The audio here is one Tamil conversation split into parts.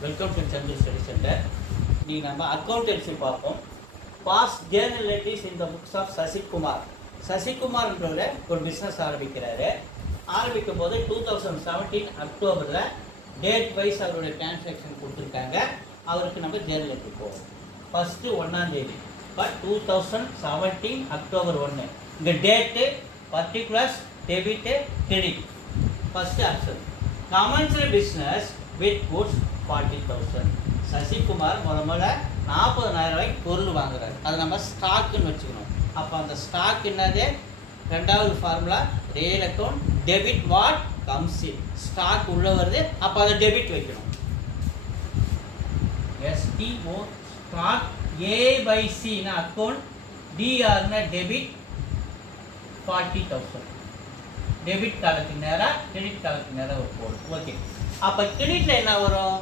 Welcome to Chandru Study Center. We will accountancy. Past journalities in the books of Sasi Kumar. Sasi Kumar is a business. 2017 October date wise transaction. First 1 day. But 2017 October 1. The date, particulars, debit, credit. First action. Commenced business with goods 40,000. Sasi Kumar முதல்ல 40,000 ரூபாய்க்கு பொருள் வாங்குறாரு. அது நம்ம ஸ்டாக்னு வெச்சுக்கணும். அப்ப அந்த ஸ்டாக் என்னது? இரண்டாவது formula real account debit what comes in. Stock உள்ள வருது. அப்ப அத டெபிட் வைக்கணும். STO stock A by C னா அக்கவுண்ட் DR னா டெபிட் 40,000. டெபிட் காலத்துக்கு நேரா கிரெடிட் காலத்துக்கு நேரா போடும். ஓகே. அப்ப கிரெடிட்ல என்ன வரும்?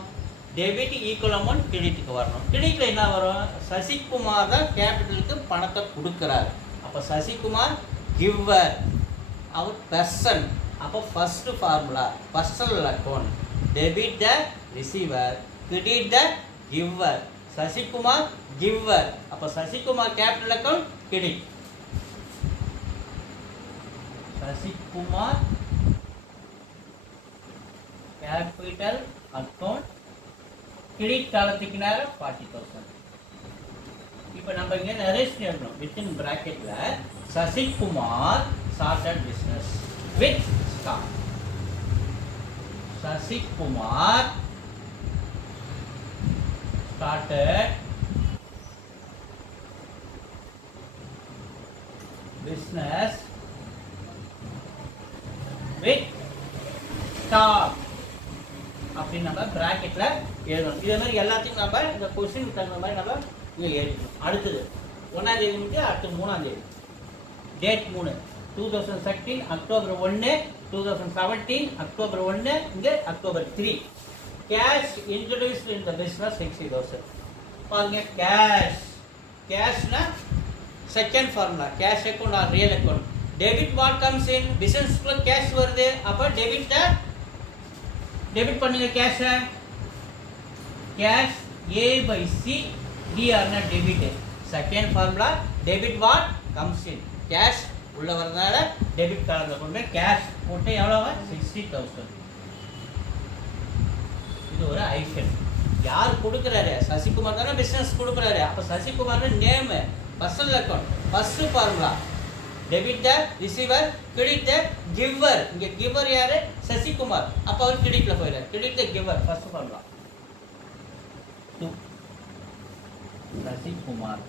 டெபிட் ஈக்குவல் அமௌண்ட் கிரெடிட்டுக்கு வரணும். கிரெடிட்ல என்ன வரும்? சசிகுமார் தான் கேபிட்டலுக்கு பணத்தை கொடுக்கிறார். அப்ப சசிகுமார் கிவர், அவர் பர்சன். அப்ப first formula personal account debit the receiver, credit the giver. Sasikumar giver. அப்ப Sasikumar capital account credit. Sasikumar capital account credit காலத்துக்கு நேரா 40,000. இப்போ நம்ம இங்க அரேஞ்ச் பண்ணனும் within bracketல Sasikumar started business with stock. Sasikumar started business with stock. அப்படி நம்ம பிராக்கெட்ல எழுதணும். இதே மாதிரி எல்லாத்தையும் நம்ம இந்த क्वेश्चन தகுந்த மாதிரி நம்ம இங்க எழுதணும். அடுத்து 1ஆம் தேதி வந்து அடுத்து 3ஆம் தேதி. டேட் 3 2016 அக்டோபர் 1 2017 அக்டோபர் 1 இங்க October 3. Cash introduced in the business 60,000. பாருங்க கேஷ்னா second formula cash account or real account. Debit what comes in பிசினஸ்க்குள்ள கேஷ் வருது. அப்ப டெபிட் பண்ணுங்க cash. Cash A by C DR னா debit. Second formula debit what comes in. Cash உள்ள வரதுனால டெபிட் காலத்துல கொண்டு கேஷ் போட்டு எவ்வளவு 60,000. இது ஒரு ஐஃபன். யார் கொடுக்கறாரு? சசிகுமார் தான பிசினஸ் கொடுக்கறாரு. அப்ப Sasikumar name personal account first formula debit the receiver, credit the giver. இங்க கிவர் யாரு? சசிகுமார். அப்ப அவர் கிரெடிட்ல போயிறாரு. Credit the giver first formula. Sasikumar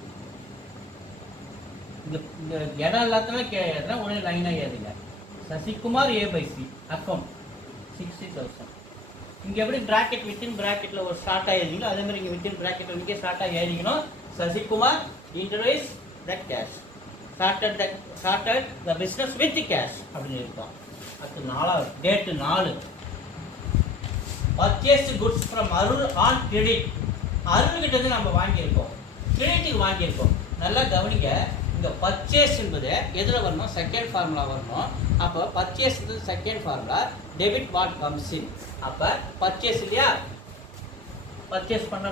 இந்த இடம் எல்லாத்தையும் கேட்கறேன். ஒரே லைனா எழுதுங்க. Sasikumar A by C account 60,000. இங்க எப்படி பிராக்கெட் வித்தின் பிராக்கெட்ல ஒரு ஸ்டார்ட் ஆயிருக்கீங்களோ அதே மாதிரி இங்க வித்தின் பிராக்கெட்ல இங்க ஸ்டார்ட் ஆகி எழுதிக்கணும். Sasikumar introduced the cash. started the business with the cash அப்படினு இருக்கும். அது 4வது date 4. purchased goods from Arul on credit. அருள் கிட்ட இருந்து நம்ம வாங்கி இருக்கோம். கிரெடிட்டுக்கு வாங்கி இருக்கோம். நல்லா கவனிங்க. இங்க purchase என்பது எதுல வரணும்? செகண்ட் ஃபார்முலா வரணும். அப்ப purchase க்கு second formula debit what comes இன். அப்ப purchase இல்லையா? purchase பண்ண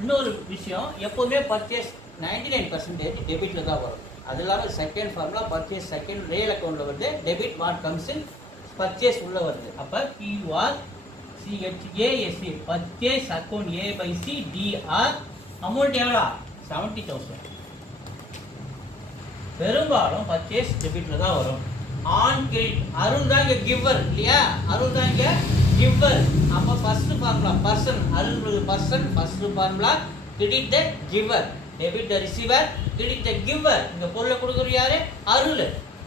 இன்னொரு விஷயம் எப்பவுமே purchase 99% டெபிட்ல தான் வரும். அது இல்லாம second formula purchase second real அக்கவுண்ட்ல வருது. Debit what comes in purchase உள்ள வருது. அப்ப QR CHASE purchase account A by C DR amount எவ்வளவு? 70,000. பெரும்பாலும் பர்ச்சேஸ் டெபிட்ல தான் வரும். ஆன் கிரெடிட் அருள் தான் இங்க கிவர் இல்லையா? அருள் தான் இங்க கிவர். அப்ப first formula person Arul person first formula credit the giver, debit the receiver, credit the giver. இந்த பொருளை கொடுக்குற யாரு? அருள்.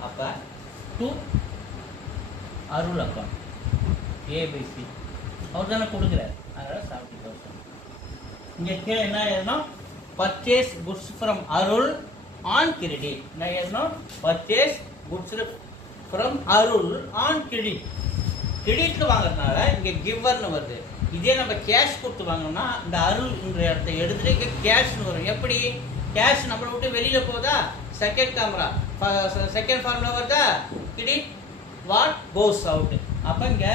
அப்ப to Arul account A by C அவர் தானே கொடுக்குறாரு. அதனால 70,000. இங்க கீழே என்ன எழுதணும்? Purchase goods from Arul on credit. என்ன எழுதணும்? Purchase goods from Arul on credit. கிரெடிட்ல வாங்குறதுனால இங்க கிவர்னு வருது. இதே நம்ம கேஷ் கொடுத்து வாங்கணும்னா இந்த அருள் என்ற இடத்தை எடுத்துட்டு இங்க கேஷ்னு வரும். எப்படி? கேஷ் நம்மளை விட்டு வெளியில போதா? செகண்ட் ஃபார்முலா வருதா? Credit what goes out. அப்ப இங்க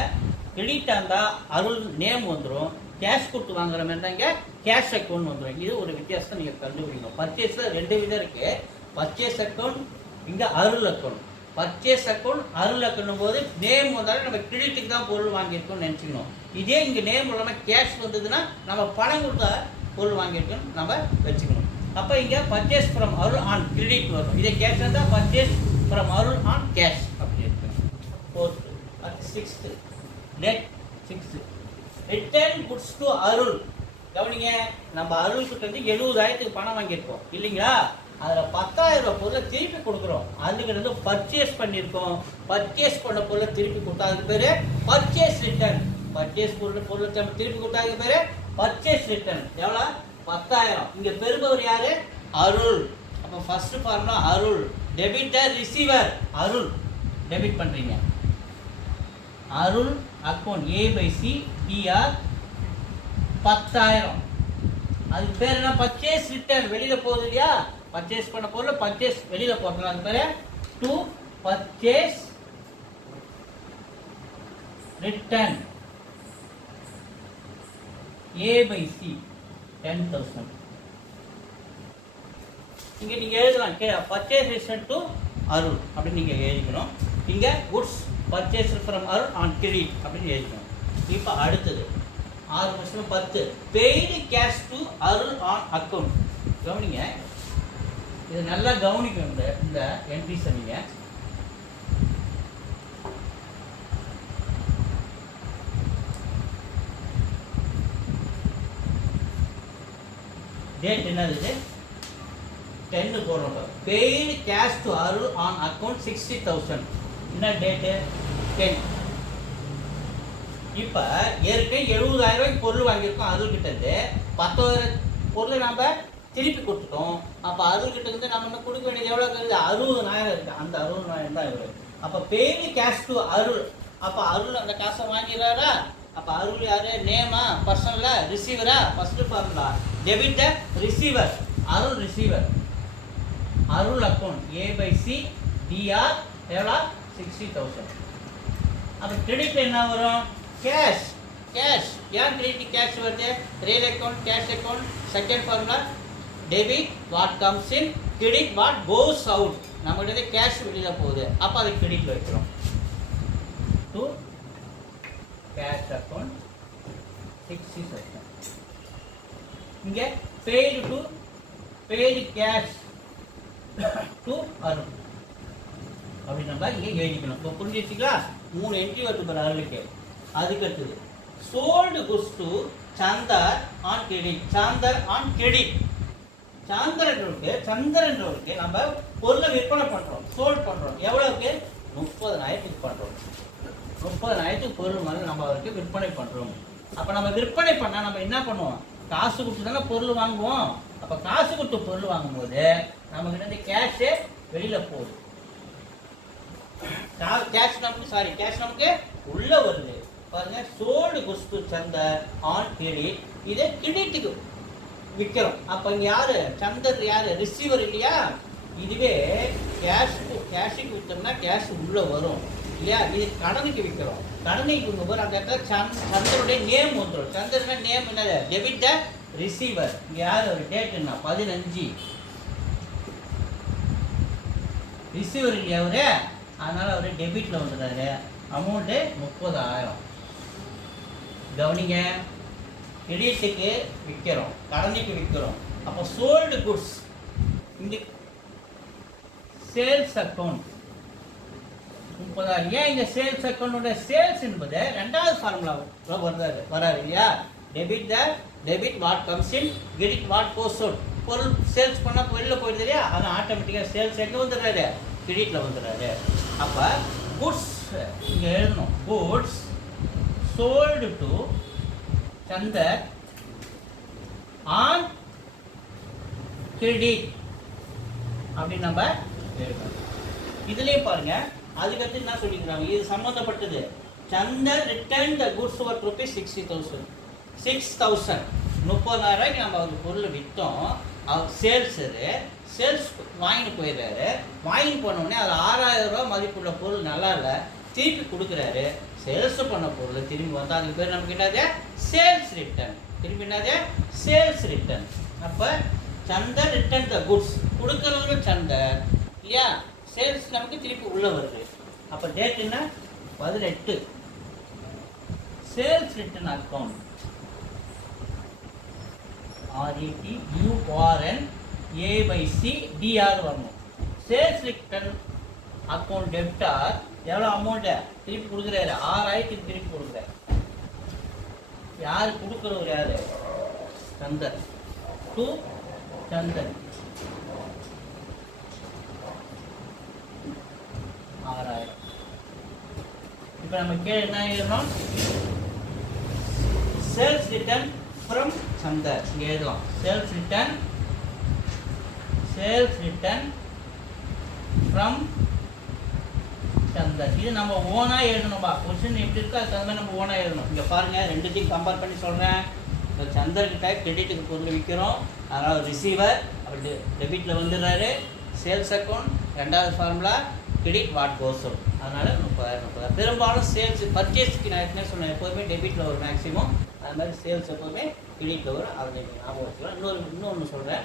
கிரெடிட்டாக இருந்தால் அருள் நேம் வந்துடும், கேஷ் கொடுத்து வாங்குற மாதிரி தான் இங்கே கேஷ் அக்கௌண்ட் வந்துடும். இது ஒரு வித்தியாசத்தை நீங்கள் கண்டுபிடிக்கணும். பர்ச்சேஸில் 2 விதம் இருக்குது. பர்ச்சேஸ் அக்கௌண்ட், இங்கே அருள் அக்கௌண்ட். பர்ச்சேஸ் அக்கௌண்ட் அருள் அக்கௌண்ட் போது நேம் வந்தாலும் நம்ம கிரெடிட்டுக்கு தான் பொருள் வாங்கியிருக்கோம்னு நினச்சிக்கணும். இதே இங்கே நேம் இல்லாமல் கேஷ் வந்ததுன்னா நம்ம பணம் கொடுத்தா பொருள் வாங்கியிருக்கோம் நம்ம வச்சுக்கணும். அப்போ இங்கே purchase from Arul on credit வரும். இதே கேஷ் இருந்தால் purchase from Arul on cash அப்படி இருக்கு. 4th, 6th, net 6th, return goods to Arul. கவனிங்க, நம்ம அருள் கிட்ட இருந்து 70,000 பணம் வாங்கியிருக்கோம் இல்லைங்களா? அதில் 10,000 பொருளை திருப்பி கொடுக்குறோம். அதுக்கு வந்து பர்ச்சேஸ் பண்ணியிருக்கோம். பர்ச்சேஸ் பண்ண பொருளை திருப்பி கொடுத்தா அதுக்கு பேர் பர்ச்சேஸ் ரிட்டர்ன். பர்ச்சேஸ் பொருளை திருப்பி கொடுத்தா அதுக்கு பேர் பர்ச்சேஸ் ரிட்டர்ன். எவ்வளோ? 10,000. இங்கே பெறுபவர் யாரு? அருள். அப்போ ஃபர்ஸ்ட் ஃபார்முலா அருள். டெபிட்டர் ரிசீவர் அருள் டெபிட் பண்ணுறீங்க. அருள் அக்கௌண்ட் A/C DR 10,000. அதுக்கு பேர் என்ன? Purchase return. வெளியில் போகுது இல்லையா? பர்ச்சேஸ் பண்ண பொருள் பர்ச்சேஸ் வெளியில் போடுறோம். அது பேர் டு பர்ச்சேஸ் ரிட்டர்ன் A/C 10,000. இங்க நீங்க எழுதலாம் பர்ச்சேஸ் ரிட்டர்ன் டு அருள் அப்படின்னு நீங்க எழுதிக்கணும். இங்க goods purchase from Arul on credit அப்படின்னு எழுதிக்கணும். இப்போ அடுத்தது 6 paid cash to Arul on account. கவனிங்க, இது நல்லா கவனிக்கணும். இந்த என்ட்ரிஸ் நீங்க டேட் என்னது? 10 போடுறோம். Paid cash to Arul on account 60,000. என்ன டேட்டு? 10. இப்போ ஏற்கனவே 70,000 பொருள் வாங்கியிருக்கோம். அருள் கிட்ட இருந்து 10,000 பொருள் நம்ம திருப்பி கொடுத்துட்டோம். அப்போ அருள் கிட்ட இருந்து நம்ம இன்னும் கொடுக்க வேண்டியது எவ்வளோ இருக்குது? 60,000 இருக்கு. அந்த 60,000 தான் இருக்கு. அப்போ பெய்டு கேஷ் டு அருள். அப்போ அருள் அந்த காசை வாங்கிடுறாரா? அப்போ அருள் யாரு? நேமா? பர்சனலா? ரிசீவரா? First formula debtor receiver. Arul receiver. Arul account A/C DR எவ்வளோ? 60,000. அப்போ கிரெடிட் என்ன வரும்? கேஷ். கேஷ். ஏன் கிரெடிட் கேஷ் வருது? Real account, cash account. Second formula debit what comes in, credit what goes out. நம்மகிட்ட கேஷ் வெளியில் போகுது, அப்போ அதை கிரெடிட்ல வைக்கிறோம். To cash account 60,000. இங்க paid to paid cash to அருள் அப்படி நம்ம இங்கே எழுதிக்கணும். இப்போ புரிஞ்சிச்சுங்களா? 3 என்ட்ரி வருது பாரு அருளுக்கு. அதுக்கு அடுத்தது sold goods to Chandar on credit. Chandar on credit. சந்திரன்றவருக்கு நம்ம பொருளை விற்பனை பண்றோம், சோல்ட் பண்றோம். எவ்வளவுக்கு? 30,000 பண்றோம். 30,000 பொருள் மாதிரி நம்ம அவருக்கு விற்பனை பண்றோம். அப்ப நம்ம விற்பனை பண்ணா நம்ம என்ன பண்ணுவோம்? காசு கொடுத்து தானே பொருள் வாங்குவோம். அப்ப காசு கொடுத்து பொருள் வாங்கும்போது நம்ம கிட்ட இருந்து கேஷ் வெளியில போகுது. கேஷ் நமக்கு உள்ள வருது பாருங்க. Sold goods to Chandar on credit. இதை கிரெடிட்டுக்கு விற்கிறோம். அப்ப இங்க யாரு? சந்தர் யாரு? ரிசீவர் இல்லையா? இதுவே கேஷுக்கு விற்றோம்னா கேஷ் உள்ள வரும் இல்லையா? இது கடனுக்கு விற்கிறோம். கடனுக்கு விற்கும்போது அந்த இடத்துல சந்தருடைய நேம் வந்துடும். சந்தருடைய நேம் என்னது? Debit the receiver. இங்க யாரு? ஒரு டேட் என்ன? 15. ரிசீவர் இல்லையா அவரு? அதனால அவரு டெபிட்ல வந்துடுறாரு. அமௌண்ட் 30,000. கவனிங்க, கிரெடிட்டுக்கு விற்கிறோம், கடனுக்கு விற்கிறோம். அப்போ சோல்டு குட்ஸ் இங்க சேல்ஸ் அக்கௌண்ட் 30,000. ஏன் இந்த சேல்ஸ் அக்கௌண்டோட சேல்ஸ் என்பது ரெண்டாவது ஃபார்முலா வராது இல்லையா? Debit what comes in, credit what goes out. பொருள் சேல்ஸ் பண்ணா வெளில போயிடுது இல்லையா? அது ஆட்டோமேட்டிக்காக சேல்ஸ் எங்கே வந்துடுறாரு? கிரெடிட்ல வந்துடுறாரு. அப்ப குட்ஸ் இங்க எழுதணும். Goods sold to Chandar on credit அப்படி நம்ம எழுதணும். இதுலயே பாருங்க, அதுக்கடுத்து என்ன சொல்லிக்கிறாங்க? இது சம்பந்தப்பட்டது. Chandar return the goods worth rupees 60,000. 6,000 30,000 நம்ம ஒரு பொருளை விற்றோம். அவர் சேல்ஸ் வாங்கிட்டு போயிடுறாரு. வாங்கிட்டு போனோடனே அது 6,000 ரூபா மதிப்புள்ள பொருள் நல்லா இல்லை, திருப்பி கொடுக்குறாரு. சேல்ஸ் பண்ண பொருள் திரும்பி வந்தால் அதுக்கு பேர் நமக்கு என்னது சேல்ஸ் ரிட்டர்ன். திரும்பி என்னது சேல்ஸ் ரிட்டர்ன். அப்போ சந்தர் ரிட்டர்ன் த குட்ஸ், கொடுக்கறவங்க சந்தர் இல்லையா, சேல்ஸ் நமக்கு திருப்பி உள்ள வருது. அப்போ டேட் என்ன 18. Sales return account RETURN A/C DR வரணும். சேல்ஸ் ரிட்டர்ன் அக்கௌண்ட் டெப்டார் எவ்வளோ அமௌண்ட்டை திருப்பி கொடுக்குறாரு 6000 திருப்பி கொடுக்குறாரு. யார் கொடுக்குறவர் யாரு சந்தர் டு சந்தர் 6000. இப்போ நம்ம கீழே என்ன எழுதணும் சேல்ஸ் ரிட்டர்ன் ஃப்ரம் சந்தர் இங்கே எழுதலாம். Sales return from Chandar. இது நம்ம ஓனா எழுதணும்பா. கொஸ்டின் எப்படி இருக்கோ அதுக்கு தகுந்த மாதிரி நம்ம ஓனா எழுதணும். இங்கே பாருங்க ரெண்டுத்தையும் கம்பேர் பண்ணி சொல்கிறேன். இப்போ சந்தர்கிட்ட கிரெடிட்டுக்கு பொருள் விற்கிறோம், அதனால் ரிசீவர் அப்படி டெபிட்டில் வந்துடுறாரு. சேல்ஸ் அக்கௌண்ட் ரெண்டாவது formula credit what goes out, அதனால் 30,000. பெரும்பாலும் சேல்ஸ் பர்ச்சேஸ்க்கு நான் ஏற்கனவே சொன்னேன் எப்போதுமே டெபிட்டில் ஒரு மேக்ஸிமம், அது மாதிரி சேல்ஸ் எப்போதுமே கிரெடிட்டில் வரும். அதை ஞாபகம் வச்சுக்கலாம். இன்னொன்று சொல்கிறேன்,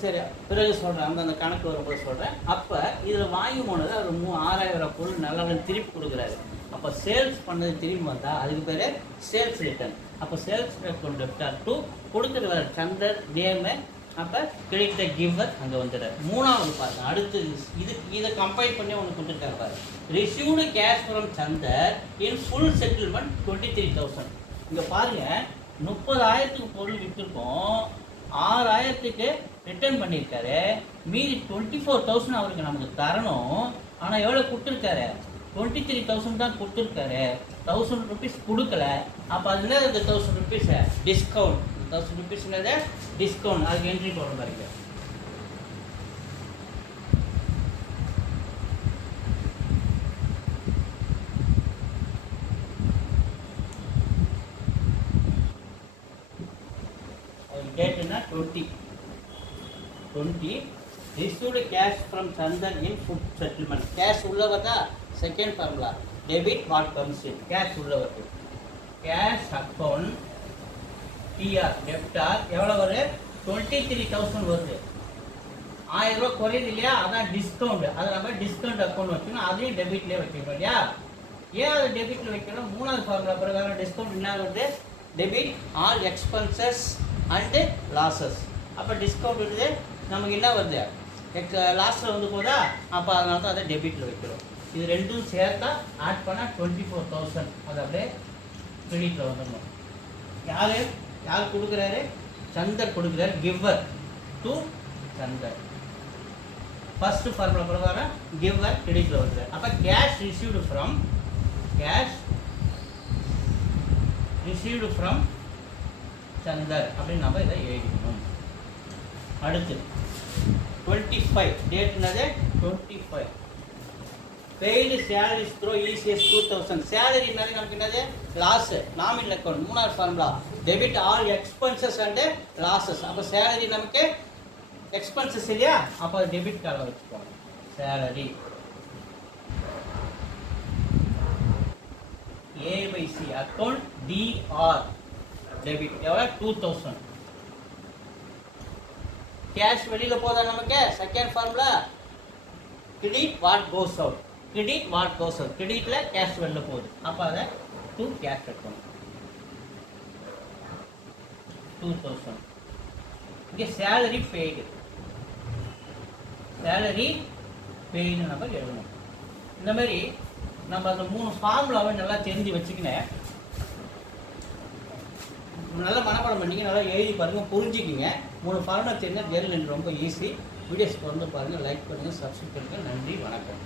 சரி பிறகு சொல்கிறேன், அந்த கணக்கு வரும்போது சொல்கிறேன். அப்போ இதில் வாங்கி போனது அவர் 6000 பொருள் நல்லவன் திருப்பி கொடுக்குறாரு. அப்போ சேல்ஸ் பண்ணது திரும்பி வந்தால் அதுக்கு பேர் சேல்ஸ் ரிட்டர்ன். அப்போ சேல்ஸ் அக்கௌண்ட் டெப்டார் டு கொடுக்குறவர் சந்தர் நேமு, அப்போ கிரெடிட் த கிவர் அங்கே வந்துடுறாரு. மூணாவது பாருங்க, அடுத்து இதை கம்பைன் பண்ணி ஒன்று கொடுத்துருக்காரு பாரு. Received cash from Chandar in full settlement 23,000. இங்கே பாருங்க 30,000 பொருள் விற்றுருக்கோம், 6,000 ரிட்டர்ன் பண்ணியிருக்காரு. மீதி 24,000 அவருக்கு நமக்கு தரணும். ஆனால் எவ்வளோ கொடுத்துருக்காரு 23,000 தான் கொடுத்துருக்காரு, 1,000 rupees கொடுக்கல. அப்போ அதுல இந்த 1,000 rupees டிஸ்கவுண்ட், 1,000 rupees டிஸ்கவுண்ட், அதுக்கு என்ட்ரி போட பாருங்க. Date is 20. Received cash from Chandan in food settlement. Cash உள்ள வந்தா second formula debit what comes in. Cash உள்ள வருது. கேஷ் அக்கௌண்ட் டிஆர் டெப்டார் எவ்வளோ வருது 23,000 வருது. 1000 ரூபாய் குறையுது இல்லையா, அதான் டிஸ்கவுண்ட். அதை நம்ம டிஸ்கவுண்ட் அக்கௌண்ட் வச்சுக்கணும், அதையும் டெபிட்லேயே வைக்கணும் இல்லையா. ஏன் அதை டெபிட்டில் வைக்கணும், மூணாவது ஃபார்முலா பிரகாரம் டிஸ்கவுண்ட் என்ன வருது debit all expenses and losses. அப்போ டிஸ்கவுண்ட் வருது நமக்கு என்ன வருது லாஸில் வந்து போதா, அப்போ அதனால தான் அதை டெபிட்டில் வைக்கிறோம். இது ரெண்டும் சேர்த்தா ஆட் பண்ணால் 24,000 அது அப்படியே கிரெடிட்டில் வந்துடணும். யார் கொடுக்குறாரு சந்தர் கொடுக்குறாரு, giver to Chandar. First formula பிரகாரம் கிவர் கிரெடிட்டில் வருது. அப்போ கேஷ் ரிசீவ்டு ஃப்ரம் சந்தர் அப்படின்னு நம்ம இதை எழுதிக்கணும். அடுத்து 25 டேட் என்னது 25. Paid salaries throw ECS 2,000. Salary என்னது நமக்கு என்னது லாஸ், நாமினல் அக்கௌண்ட். மூணாவது formula debit all expenses and losses. அப்போ சேலரி நமக்கு எக்ஸ்பென்சஸ் இல்லையா, அப்போ டெபிட் கார்டில் வச்சுக்கோங்க. Salary A/C account DR debit எவ்வளோ 2,000. கேஷ் வெளியில போதா நமக்கு second formula credit what goes out. கிரெடிட்ல கேஷ் வெளில போகுது, அப்போ அதை டு கேஷ் அக்கௌண்ட் 2,000. இங்கே சேலரி பெய்டு நம்ம எழுதணும். இந்த மாதிரி நம்ம அந்த 3 ஃபார்முலாவை நல்லா தெரிஞ்சு வச்சுக்கினேன், நல்லா மனப்பாடம் பண்ணிங்க, நல்லா எழுதி பாருங்கள், புரிஞ்சுக்கிங்க. 3 ஃபார்முலா தெரிஞ்சால் ஜெர்னல் ரொம்ப ஈஸி. வீடியோஸ் வந்து பாருங்கள், லைக் பண்ணுங்கள், சப்ஸ்கிரைப் பண்ணுங்கள். நன்றி, வணக்கம்.